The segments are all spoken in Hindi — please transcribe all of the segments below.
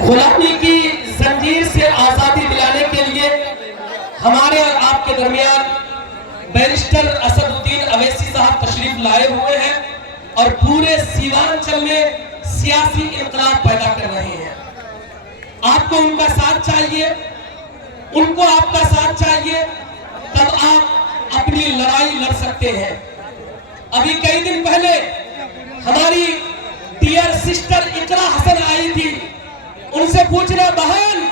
गुलामी की जंजीर से आजादी दिलाने के लिए हमारे और आपके दरमियान बैरिस्टर असदुद्दीन अवैसी साहब तशरीफ लाए हुए हैं और पूरे सीवांचल में सियासी इंकलाब पैदा कर रहे हैं। आपको उनका साथ चाहिए, उनको आपका साथ चाहिए, तब आप अपनी लड़ाई लड़ सकते हैं। अभी कई दिन पहले हमारी डियर सिस्टर इकरा हसन आई थी, उनसे पूछना बहन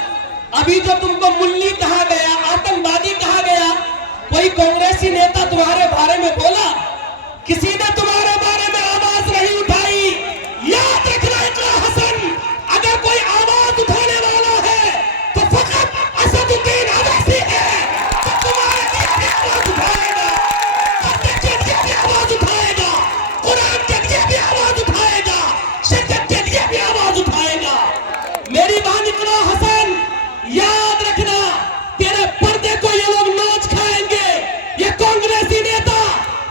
अभी जो तुमको मुल्ली कहा गया, आतंकवादी कहा गया, कोई कांग्रेसी नेता तुम्हारे बारे में बोला? किसी ने तुम्हारे बारे में आवाज नहीं उठाई। याद रखना इकरा हसन, अगर कोई आवाज उठाने वाला है तो फकत असदुद्दीन अवैसी है जो तुम्हारे लिए भी आवाज उठाएगा, अध्यक्ष के लिए भी आवाज उठाएगा, कुरान के लिए भी आवाज उठाएगा, शरीयत के लिए भी आवाज उठाएगा। मेरी बहन इकरा हसन, याद रखना तेरे पर्दे को ये लोग नोच खाएंगे, ये कांग्रेसी नेता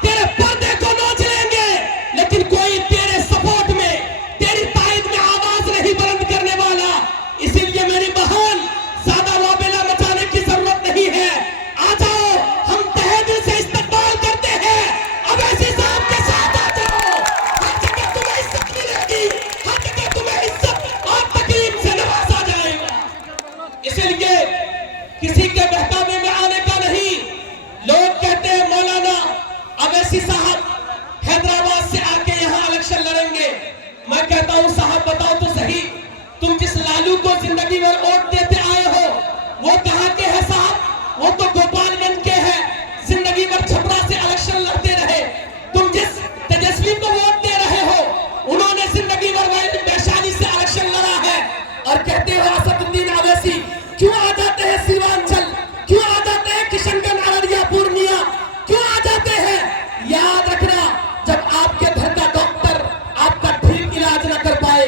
तेरे पर्दे को नोच लेंगे, लेकिन कोई तेरे सपोर्ट में, तेरी तायद में आवाज नहीं बुलंद करने वाला। इसीलिए मेरी बहन, ज्यादा वाबेला मचाने की जरूरत नहीं है। आ जाओ, हम तहे दिल से इस्तकबाल करते हैं। अवैसी साहब के साथ आ जाओ, हर जगह तुम्हें इज्जत मिलेगी, हर जगह तुम्हें इज्जत और तकरीम से नवाजा जाएगा। इसलिए किसी के बहकावे में आने का नहीं। लोग कहते हैं मौलाना अवैसी साहब हैदराबाद से आके यहाँ इलेक्शन लड़ेंगे। मैं कहता हूँ साहब बताओ तो सही, तुम जिस लालू को जिंदगी भर वोट देते आए हो वो कहाँ के हैं साहब? वो तो गोपालगंज के हैं, जिंदगी भर छपरा से इलेक्शन लड़ते रहे। तुम जिस तेजस्वी को वोट दे रहे हो उन्होंने जिंदगी भर वैशाली से इलेक्शन लड़ा है, और कहते हो असदुद्दीन अवैसी क्यों आ जाते हैं सीवांचल, क्यों आ जाते हैं किशनगंज, अररिया, पूर्णिया, क्यों आ जाते हैं? याद रखना, जब आपके घर का डॉक्टर आपका ठीक इलाज न कर पाए,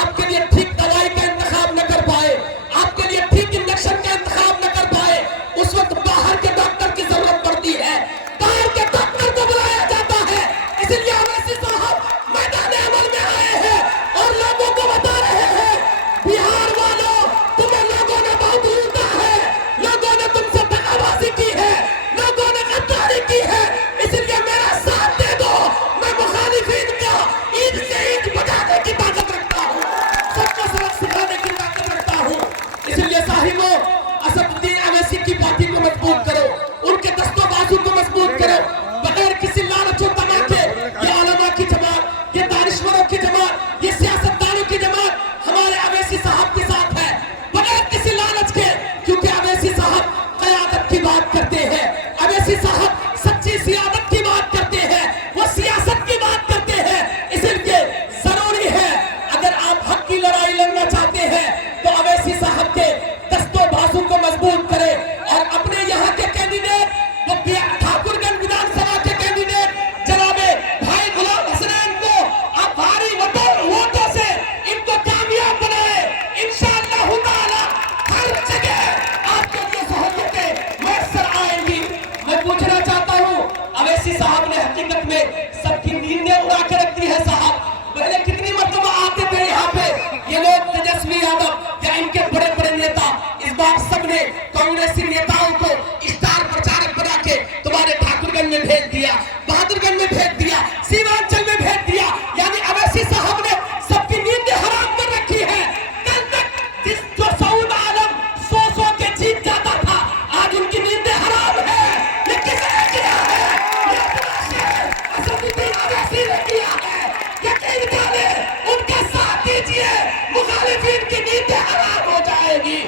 आपके लिए ठीक दवाई का इंतखाब न कर पाए, आपके लिए ठीक इंजेक्शन का इंतखाब न कर पाए, उस वक्त बाहर के डॉक्टर की जरूरत पड़ती है, बाहर के डॉक्टर को बुलाया जाता है। इसलिए अवैसी साहब मैदान अमल में आए हैं और लोगों को बता रहे हैं, बिहार वालों तुम्हें लोगों ने बहुत लूटा है, लोगों ने तुमसे दगाबाजी की है, लोगों ने गद्दारी की है। इसलिए मेरा साथ दे दो, मैं मुखालिफिन का ईद से ईद बजाने की ताकत रखता हूँ, सबको सबक सिखाने की ताकत रखता हूँ। इसलिए साहिबों, असदुद्दीन अवैसी की पार्टी को मजबूत करो, उनके दस्तों बाजू को मजबूत करो, बगैर किसी लालच और तमाके। ये उलमा की जमात, ये दानिश्वरों की जमात, ये सियासतदानों की जमात हमारे अवैसी साहब के साथ है, बगैर किसी लालच के, क्योंकि अवैसी साहब क़यादत की बात करते हैं, अवैसी साहब सच्ची सियादत की बात करते हैं, वो सियासत की बात करते हैं। इसलिए जरूरी है, अगर आप हक की लड़ाई लड़ना चाहते हैं तो अवैसी साहब के दस्तों बाजू को मजबूत करें और अपने यहाँ के कैंडिडेट, वो ठाकुरगंज विधानसभा के कैंडिडेट जनाबे भाई गुलाम हसनैन को आप भारी वोटों से इनको कामयाब बनाए। इंशाअल्लाह ताला हर जगह आपके लिए सहूलियतें मैसर आएंगी। मैं पूछना चाहता हूँ, अवैसी साहब ने हकीकत में सबकी नींदें उड़ा के रख दी है साहब। पहले कितनी मर्तबा आते थे यहाँ पे ये लोग, तेजस्वी यादव या इनके बड़े बड़े नेता, इस बार सबने कांग्रेसी नेताओं को स्टार प्रचारक बना के तुम्हारे ठाकुरगंज में भेज दिया, बहादुरगंज में भेज दिया, सीमांचल में भेज दिया। यानी अवैसी साहब ने सबकी नींदें हराम कर रखी है। कल तक जिस जो सऊद आलम सौ के जीत जाता था, आज उनकी नींदें हराम है। ये किसने किया है? ये अपना शेर असदुद्दीन अवैसी ने किया है। यकीन जाने, उनका साथ दीजिए, मुखालिफिन की नींदें हराम हो जाएगी।